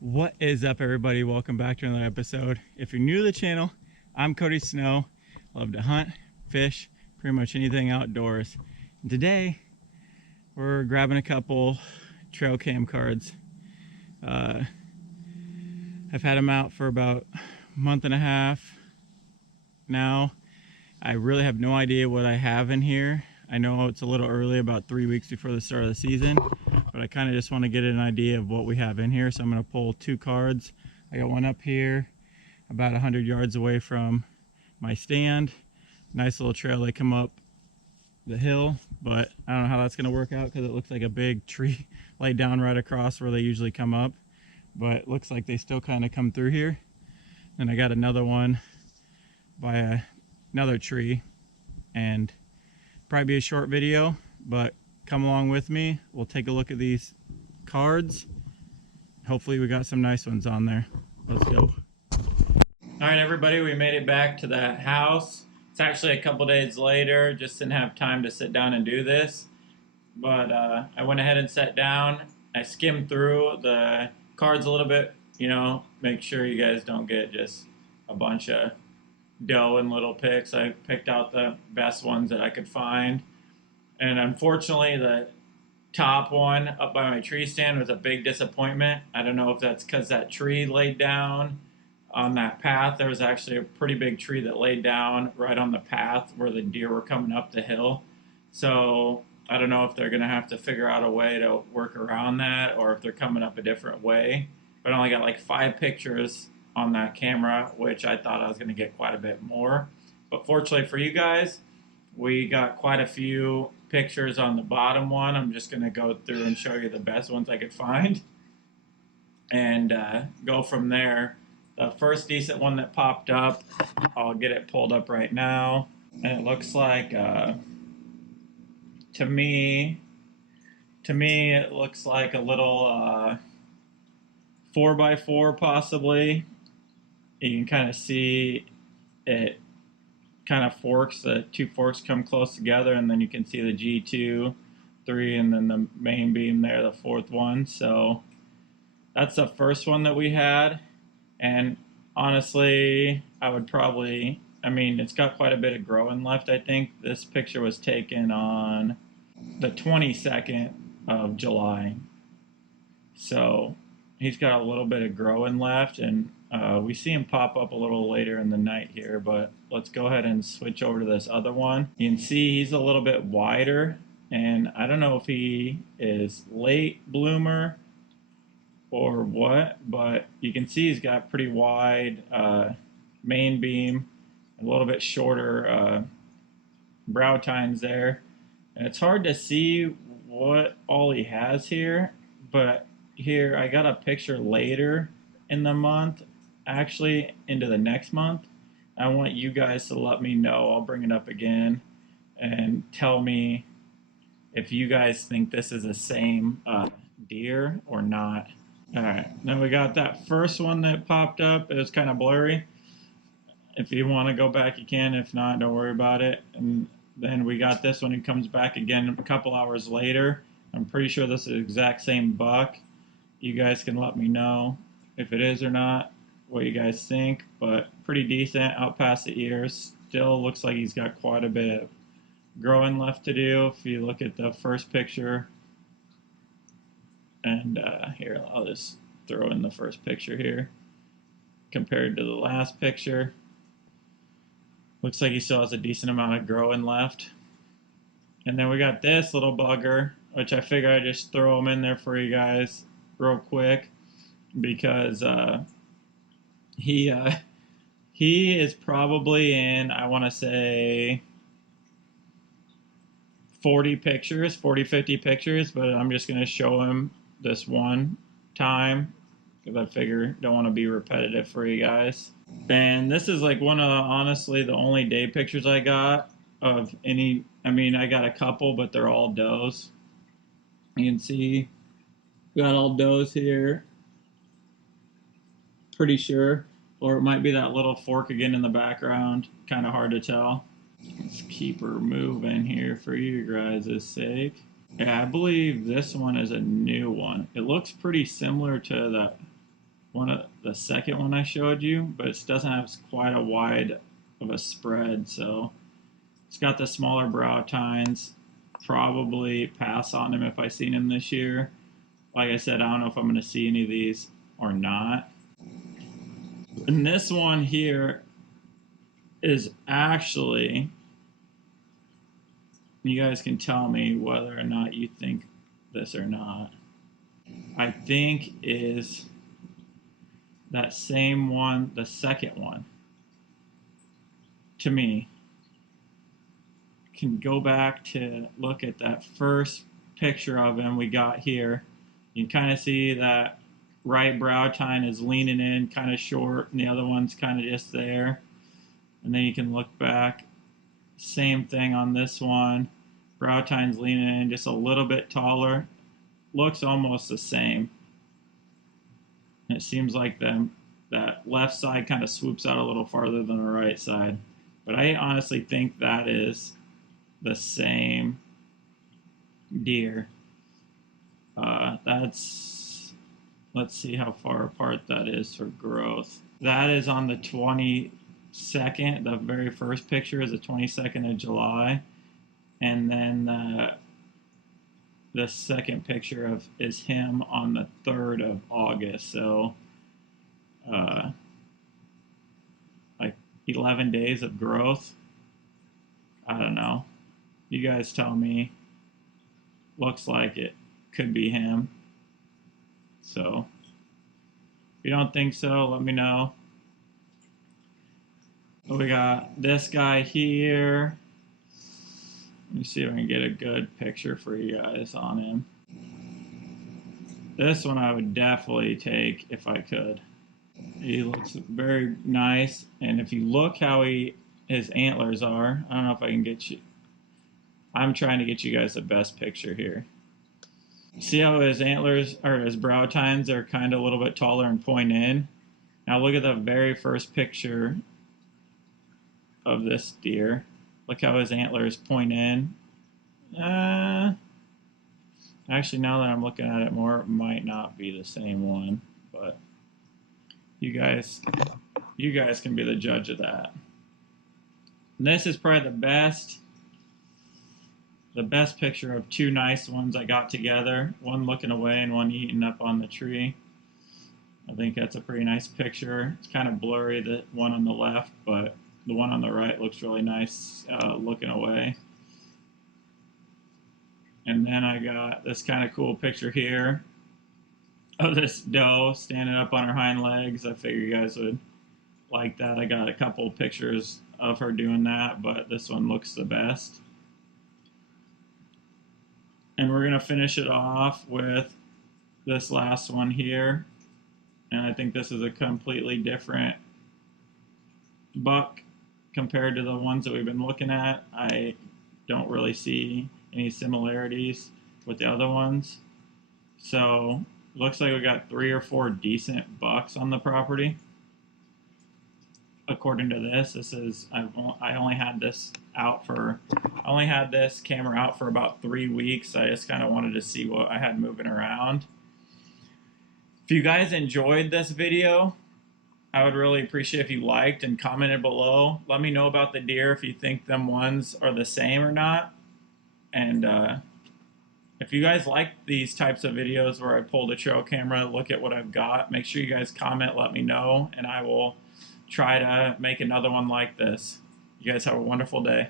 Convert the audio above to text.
What is up, everybody? Welcome back to another episode. If you're new to the channel, I'm Cody Snow. I love to hunt, fish, pretty much anything outdoors. And today we're grabbing a couple trail cam cards. I've had them out for about a month and a half now. I really have no idea what I have in here. I know it's a little early, about 3 weeks before the start of the season, but I kind of just want to get an idea of what we have in here. So I'm going to pull two cards. I got one up here about 100 yards away from my stand. Nice little trail. They come up the hill, but I don't know how that's going to work out because it looks like a big tree laid down right across where they usually come up, but it looks like they still kind of come through here. Then I got another one by another tree, and probably be a short video, but come along with me. We'll take a look at these cards. Hopefully we got some nice ones on there. Let's go. All right, everybody, we made it back to that house. It's actually a couple days later. Just didn't have time to sit down and do this, but I went ahead and sat down. I skimmed through the cards a little bit, make sure you guys don't get just a bunch of doe and little picks. I picked out the best ones that I could find, and unfortunately the top one up by my tree stand was a big disappointment. I don't know if that's because that tree laid down on that path. There was actually a pretty big tree that laid down right on the path where the deer were coming up the hill, so I don't know if they're gonna have to figure out a way to work around that or if they're coming up a different way. But I only got like 5 pictures on that camera, which I thought I was going to get quite a bit more. But fortunately for you guys, we got quite a few pictures on the bottom one. I'm just going to go through and show you the best ones I could find and go from there. The first decent one that popped up, I'll get it pulled up right now. And it looks like, to me, it looks like a little 4x4 possibly. You can kind of see it kind of forks, the two forks come close together, and then you can see the G2, 3, and then the main beam there, the 4th one. So that's the first one that we had. And honestly, I would probably, it's got quite a bit of growing left, I think. This picture was taken on the 22nd of July. So he's got a little bit of growing left, and we see him pop up a little later in the night here, but let's go ahead and switch over to this other one. You can see he's a little bit wider, and I don't know if he is late bloomer or what, but you can see he's got pretty wide main beam, a little bit shorter brow tines there. And it's hard to see what all he has here, but here I got a picture later in the month, actually into the next month. I want you guys to let me know. I'll bring it up again and tell me if you guys think this is the same deer or not. All right, then we got that first one that popped up. It was kind of blurry. If you want to go back, you can. If not, don't worry about it. And then we got this one who comes back again a couple hours later. I'm pretty sure this is the exact same buck. You guys can let me know if it is or not, what you guys think, but pretty decent out past the ears. Still looks like he's got quite a bit of growing left to do. If you look at the first picture, and here, I'll just throw in the first picture here compared to the last picture. Looks like he still has a decent amount of growing left. And then we got this little bugger, which I figure I'd just throw him in there for you guys real quick, because he is probably in, I want to say 40 pictures, 50 pictures, but I'm just going to show him this one time because I figure don't want to be repetitive for you guys. And this is like one of, honestly, the only day pictures I got of any. I got a couple, but they're all does. You can see we got all does here, pretty sure, or it might be that little fork again in the background, kind of hard to tell. Let's keep her moving here for you guys' sake. Yeah, I believe this one is a new one. It looks pretty similar to the the second one I showed you, but it doesn't have quite a wide of a spread. So it's got the smaller brow tines. Probably pass on him if I seen him this year. Like I said, I don't know if I'm going to see any of these or not. And this one here is actually, you guys can tell me whether or not you think this or not, I think is that same one, the second one, to me. Can go back to look at that first picture of him we got here. You can kind of see that right brow tine is leaning in kind of short and the other one's kind of just there. And then you can look back, same thing on this one. Brow tine's leaning in just a little bit taller. Looks almost the same. And it seems like that left side kind of swoops out a little farther than the right side. But I honestly think that is the same deer. Let's see how far apart that is for growth. That is on the 22nd. The very first picture is the 22nd of July. And then the second picture is him on the 3rd of August. So like 11 days of growth. I don't know. You guys tell me. Looks like it could be him. So if you don't think so, let me know. We got this guy here. Let me see if I can get a good picture for you guys on him. This one I would definitely take if I could. He looks very nice, and if you look how his antlers are, I don't know if I can get you. I'm trying to get you guys the best picture here. See how his antlers or his brow tines are kind of a little bit taller and point in. Now look at the very first picture of this deer. Look how his antlers point in. Actually, now that I'm looking at it more, it might not be the same one, but you guys can be the judge of that. And this is probably the best picture of two nice ones I got together. One looking away and one eating up on the tree. I think that's a pretty nice picture. It's kind of blurry, the one on the left, but the one on the right looks really nice looking away. And then I got this kind of cool picture here of this doe standing up on her hind legs. I figure you guys would like that. I got a couple pictures of her doing that, but this one looks the best. And we're going to finish it off with this last one here. And I think this is a completely different buck compared to the ones that we've been looking at. I don't really see any similarities with the other ones. So looks like we got 3 or 4 decent bucks on the property. According to this is I only had this camera out for about 3 weeks. I just kind of wanted to see what I had moving around. If you guys enjoyed this video, I would really appreciate if you liked and commented below. Let me know about the deer, if you think them ones are the same or not. And if you guys like these types of videos where I pull the trail camera, look at what I've got, make sure you guys comment, let me know, and I will try to make another one like this. You guys have a wonderful day.